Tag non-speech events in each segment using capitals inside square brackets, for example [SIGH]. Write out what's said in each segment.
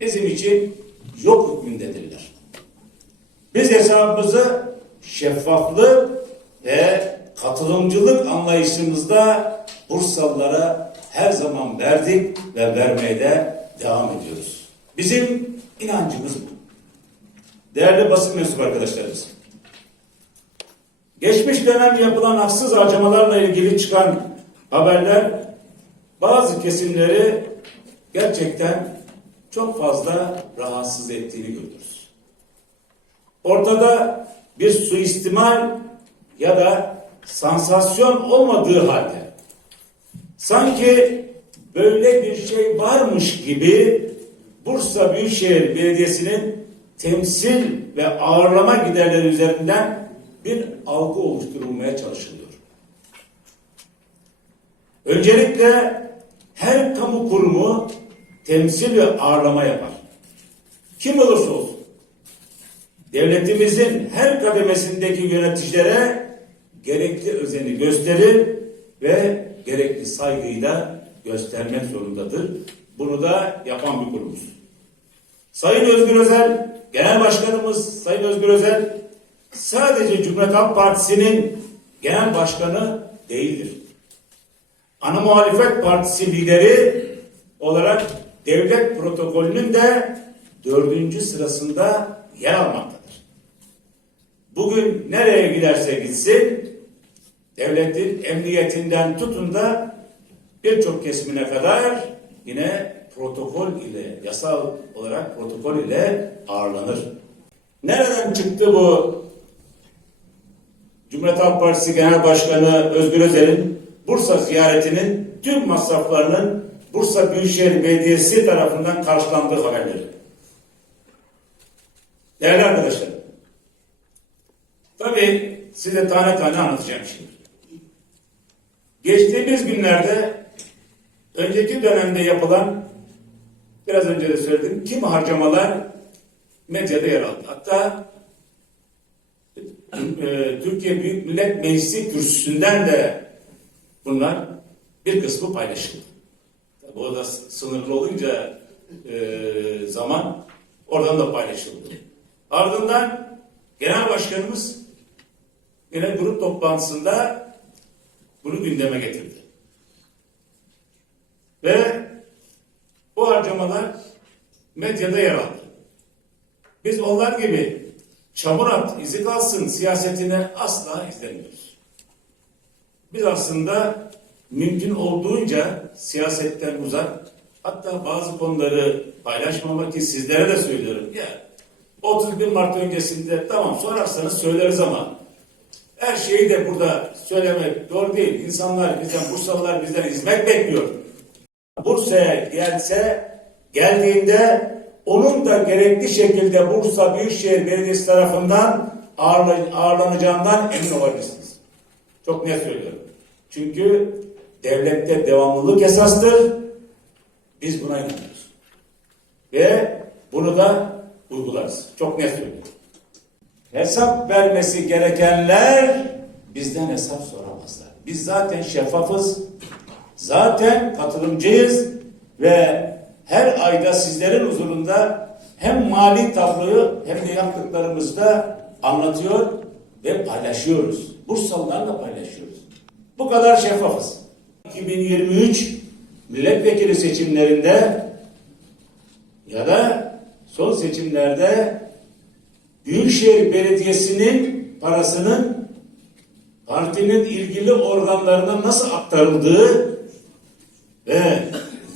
bizim için yok hükmündedirler. Biz hesabımızı şeffaflık ve katılımcılık anlayışımızda Bursalılara her zaman verdik ve vermeye de devam ediyoruz. Bizim inancımız bu. Değerli basın mensubu arkadaşlarımız. Geçmiş dönem yapılan haksız harcamalarla ilgili çıkan haberler bazı kesimleri gerçekten çok fazla rahatsız ettiğini görüyoruz. Ortada bir suistimal ya da sansasyon olmadığı halde sanki böyle bir şey varmış gibi Bursa Büyükşehir Belediyesi'nin temsil ve ağırlama giderleri üzerinden bir algı oluşturulmaya çalışılıyor. Öncelikle her kamu kurumu temsil ve ağırlama yapar. Kim olursa olsun. Devletimizin her kademesindeki yöneticilere gerekli özeni gösterir ve gerekli saygıyı da göstermek zorundadır. Bunu da yapan bir kurumuz. Sayın Özgür Özel, Genel Başkanımız Sayın Özgür Özel sadece Cumhuriyet Halk Partisi'nin genel başkanı değildir. Ana muhalefet partisi lideri olarak devlet protokolünün de dördüncü sırasında yer almaktadır. Bugün nereye giderse gitsin devletin emniyetinden tutun da birçok kesimine kadar yine protokol ile yasal olarak protokol ile ağırlanır. Nereden çıktı bu Cumhuriyet Halk Partisi Genel Başkanı Özgür Özel'in Bursa ziyaretinin tüm masraflarının Bursa Büyükşehir Belediyesi tarafından karşılandığı haberleri. Değerli arkadaşlar, tabii size tane tane anlatacağım şimdi. Geçtiğimiz günlerde önceki dönemde yapılan biraz önce de söyledim kim harcamalar medyada yer aldı. Hatta [CLEARS THROAT] e, Türkiye Büyük Millet Meclisi kürsüsünden de bunlar bir kısmı paylaşıldı. Tabii o da sınırlı olunca e, zaman oradan da paylaşıldı. Ardından Genel Başkanımız yine grup toplantısında bunu gündeme getirdi. Ve bu harcamalar medyada yer aldı. Biz onlar gibi çamur at, izi kalsın siyasetine asla izlemiyoruz. Biz aslında mümkün olduğunca siyasetten uzak, hatta bazı konuları paylaşmamak ki sizlere de söylüyorum. Ya 31 Mart öncesinde tamam sorarsanız söyleriz ama her şeyi de burada söylemek doğru değil. İnsanlar bizden, Bursalılar bizden hizmet bekliyor. Bursa'ya gelse, geldiğinde onun da gerekli şekilde Bursa Büyükşehir Belediyesi tarafından ağırla- ağırlanacağından emin olabilirsiniz. Çok net söylüyorum. Çünkü devlette devamlılık esastır. Biz buna inanıyoruz. Ve bunu da uygularız. Çok net söylüyorum. Hesap vermesi gerekenler bizden hesap soramazlar. Biz zaten şeffafız. Zaten katılımcıyız ve her ayda sizlerin huzurunda hem mali tabloyu hem de yaptıklarımızı da anlatıyor ve paylaşıyoruz. Bursalılarla paylaşıyoruz. Bu kadar şeffafız. 2023 milletvekili seçimlerinde ya da son seçimlerde Büyükşehir Belediyesi'nin parasının partinin ilgili organlarına nasıl aktarıldığı ve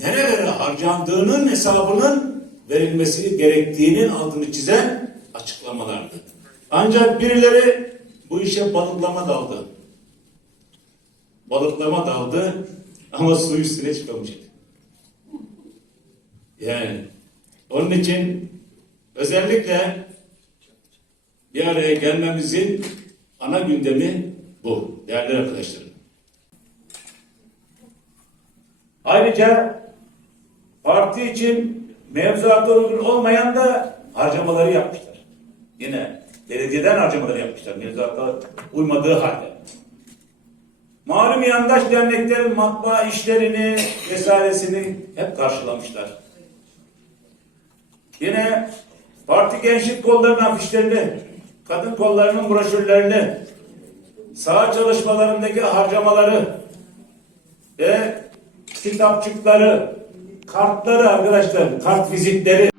nerelere harcandığının hesabının verilmesi gerektiğinin altını çizen açıklamalardı. Ancak birileri bu işe balıklama daldı. Balıklama daldı ama su üstüne çıkamayacak. Yani onun için özellikle bir araya gelmemizin ana gündemi bu değerli arkadaşlarım. Ayrıca parti için mevzuata uygun olmayan da harcamaları yapmışlar. Yine belediyeden harcamaları yapmışlar mevzuata uymadığı halde. Malum yandaş derneklerin matbaa işlerini vesairesini hep karşılamışlar. Yine parti gençlik kollarının afişlerini, kadın kollarının broşürlerini, saha çalışmalarındaki harcamaları ve kitapçıkları, kartları arkadaşlar, kart vizitleri